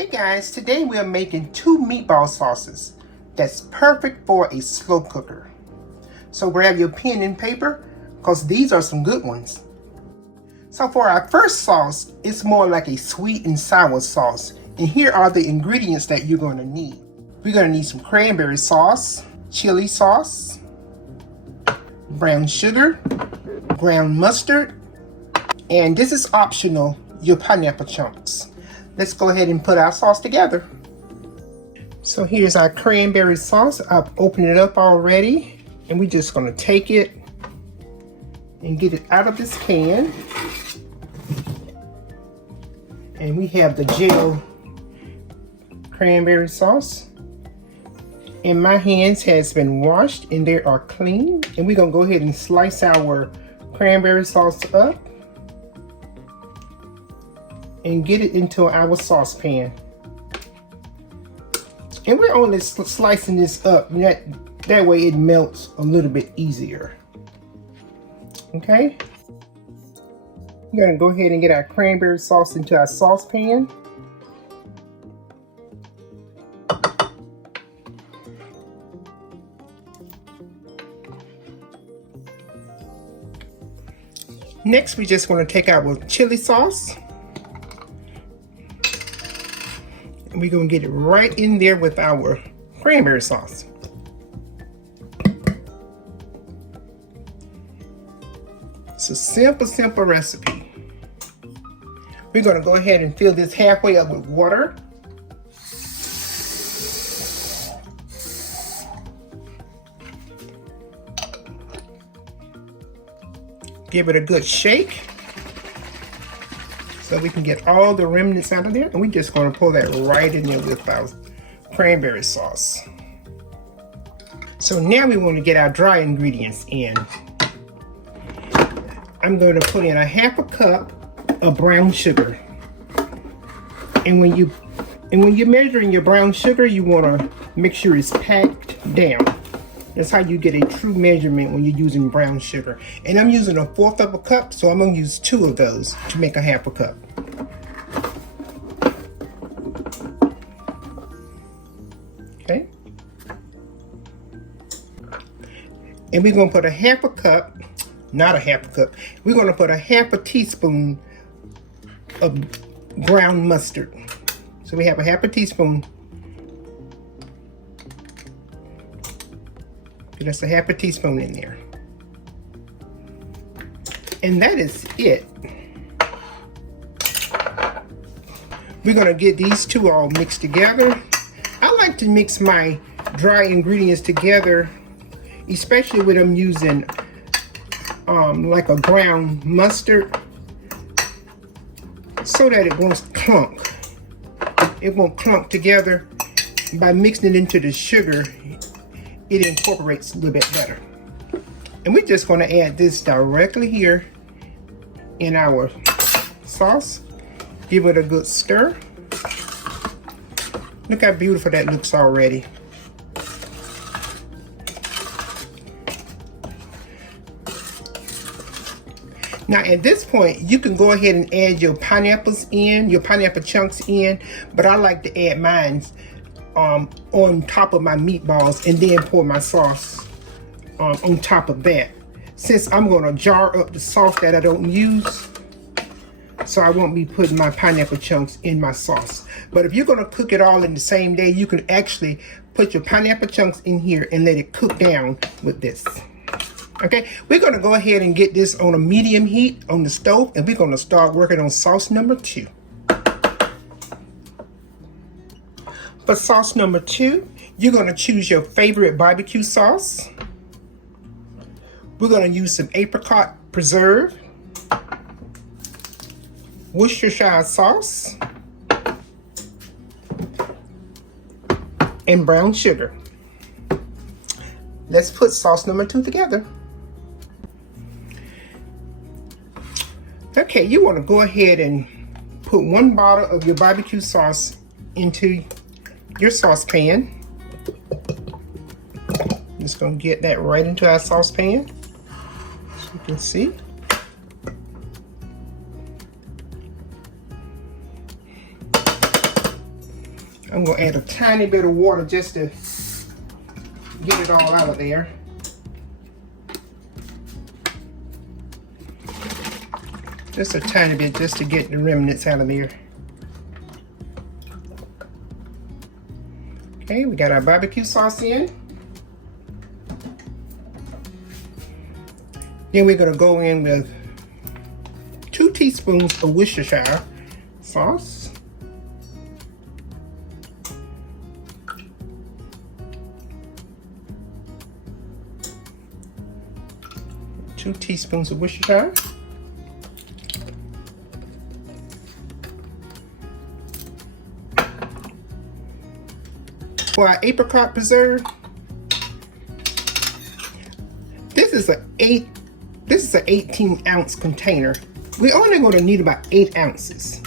Hey guys, today we are making 2 meatball sauces that's perfect for a slow cooker. So grab your pen and paper because these are some good ones. So for our first sauce, it's more like a sweet and sour sauce. And here are the ingredients that you're going to need. We're going to need some cranberry sauce, chili sauce, brown sugar, ground mustard, and this is optional, your pineapple chunks. Let's go ahead and put our sauce together. So here's our cranberry sauce. I've opened it up already, and we're just going to take it and get it out of this pan. And we have the gel cranberry sauce. And my hands has been washed and they are clean. And we're going to go ahead and slice our cranberry sauce up and get it into our saucepan. And we're only slicing this up, that way it melts a little bit easier. Okay? We're gonna go ahead and get our cranberry sauce into our saucepan. Next, we just want to take our chili sauce. And we're going to get it right in there with our cranberry sauce. It's a simple recipe. We're going to go ahead and fill this halfway up with water. Give it a good shake so we can get all the remnants out of there. And we're just going to pour that right in there with our cranberry sauce. So now we want to get our dry ingredients in. I'm going to put in a ½ cup of brown sugar. And when you're measuring your brown sugar, you want to make sure it's packed down. That's how you get a true measurement when you're using brown sugar. And I'm using a 1/4 of a cup, so I'm going to use 2 of those to make a ½ cup. Okay. And we're going to put a ½ cup, not a ½ cup, we're going to put a ½ teaspoon of ground mustard. So we have a ½ teaspoon. Just a ½ teaspoon in there. And that is it. We're gonna get these two all mixed together. I like to mix my dry ingredients together, especially when I'm using like a ground mustard, so that it won't clunk. It won't clunk together. By mixing it into the sugar, it incorporates a little bit better. And we're just going to add this directly here in our sauce. Give it a good stir. Look how beautiful that looks already. Now at this point, you can go ahead and add your pineapples in, your pineapple chunks in, but I like to add mine on top of my meatballs and then pour my sauce on top of that. Since I'm going to jar up the sauce that I don't use, so I won't be putting my pineapple chunks in my sauce. But if you're going to cook it all in the same day, you can actually put your pineapple chunks in here and let it cook down with this. Okay, we're going to go ahead and get this on a medium heat on the stove, and we're going to start working on sauce number 2. For sauce number 2, you're going to choose your favorite barbecue sauce. We're going to use some apricot preserve, Worcestershire sauce, and brown sugar. Let's put sauce number 2 together. Okay, you want to go ahead and put 1 bottle of your barbecue sauce into your saucepan. Just gonna get that right into our saucepan, so you can see. I'm gonna add a tiny bit of water just to get it all out of there. Just a tiny bit, just to get the remnants out of there. Okay, we got our barbecue sauce in. Then we're gonna go in with 2 teaspoons of Worcestershire sauce. Two teaspoons of Worcestershire. For our apricot preserve, this is an 18-ounce container. We're only going to need about 8 ounces.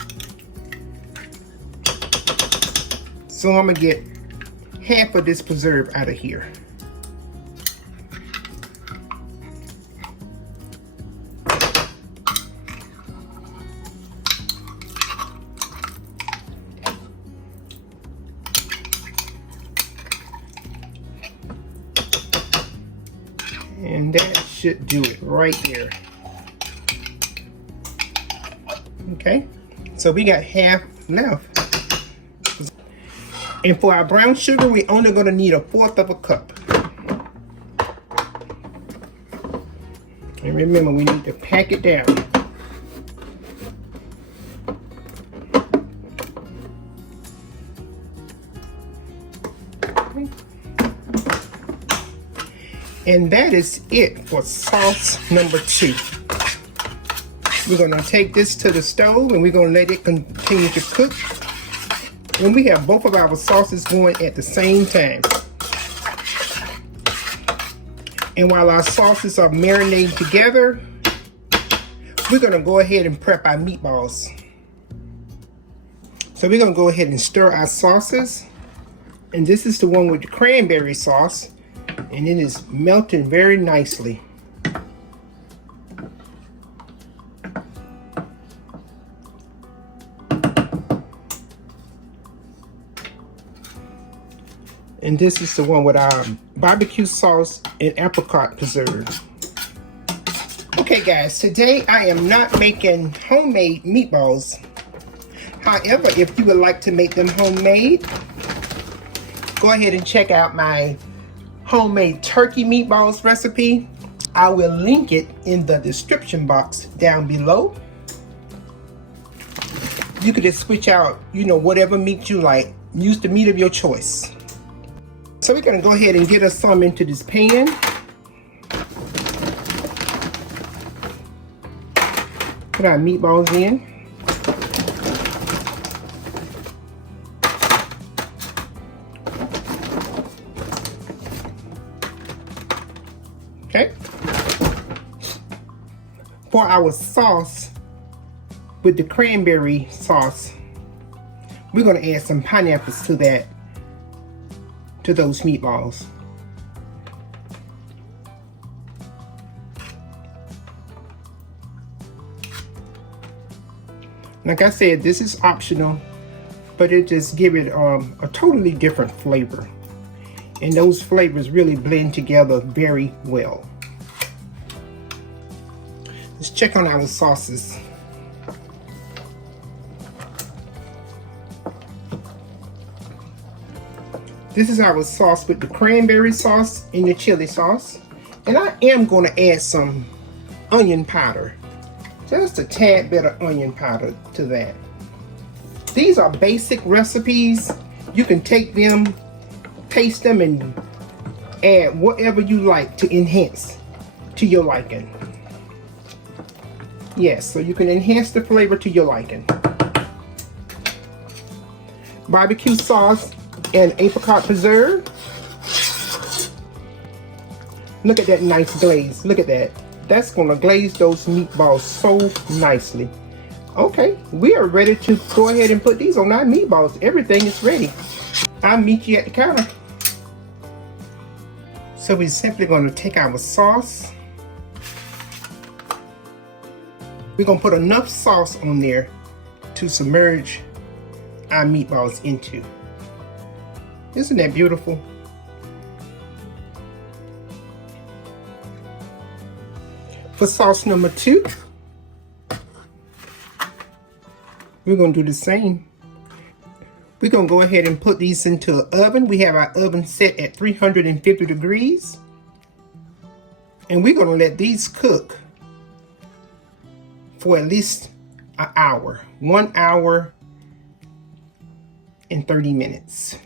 So I'm going to get half of this preserve out of here. And that should do it right there. Okay, so we got half left. And for our brown sugar, we're only going to need 1/4 of a cup. And remember, we need to pack it down. Okay. And that is it for sauce number 2. We're going to take this to the stove and we're going to let it continue to cook. And we have both of our sauces going at the same time. And while our sauces are marinating together, we're going to go ahead and prep our meatballs. So we're going to go ahead and stir our sauces. And this is the one with the cranberry sauce. And it is melting very nicely. And this is the one with our barbecue sauce and apricot preserve. Okay guys, today I am not making homemade meatballs. However, if you would like to make them homemade, go ahead and check out my homemade turkey meatballs recipe. I will link it in the description box down below. You could just switch out, whatever meat you like. Use the meat of your choice. So we're gonna go ahead and get us some into this pan. Put our meatballs in. Okay. For our sauce with the cranberry sauce, we're going to add some pineapples to those meatballs. Like I said, this is optional, but it just give it a totally different flavor. And those flavors really blend together very well. Let's check on our sauces. This is our sauce with the cranberry sauce and the chili sauce. And I am going to add some onion powder. Just a tad bit of onion powder to that. These are basic recipes. You can take them, taste them, and add whatever you like to enhance to your liking. Yes, so you can enhance the flavor to your liking. Barbecue sauce and apricot preserve. Look at that nice glaze. Look at that. That's going to glaze those meatballs so nicely. Okay, we are ready to go ahead and put these on our meatballs. Everything is ready. I'll meet you at the counter. So we're simply going to take our sauce. We're going to put enough sauce on there to submerge our meatballs into. Isn't that beautiful? For sauce number 2, we're going to do the same. We're going to go ahead and put these into an oven. We have our oven set at 350 degrees. And we're going to let these cook for at least an hour. 1 hour and 30 minutes.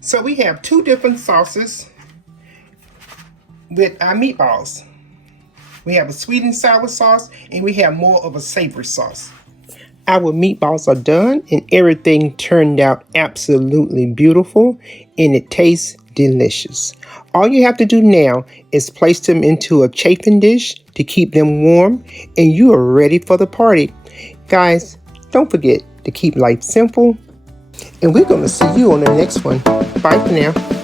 So we have 2 different sauces with our meatballs. We have a sweet and sour sauce, and we have more of a savory sauce. Our meatballs are done, and everything turned out absolutely beautiful, and it tastes delicious. All you have to do now is place them into a chafing dish to keep them warm, and you are ready for the party. Guys, don't forget to keep life simple, and we're going to see you on the next one. Bye for now.